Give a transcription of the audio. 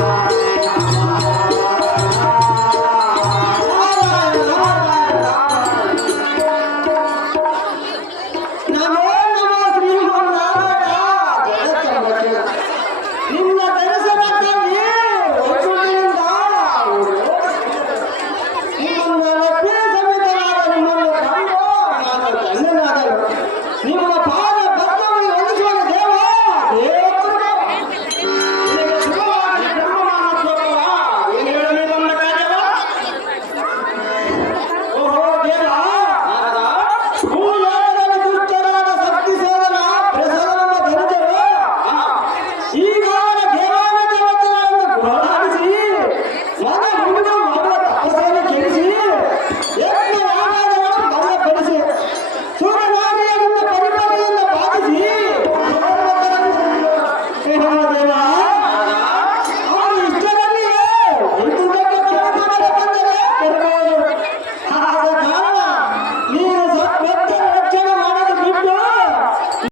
Bye.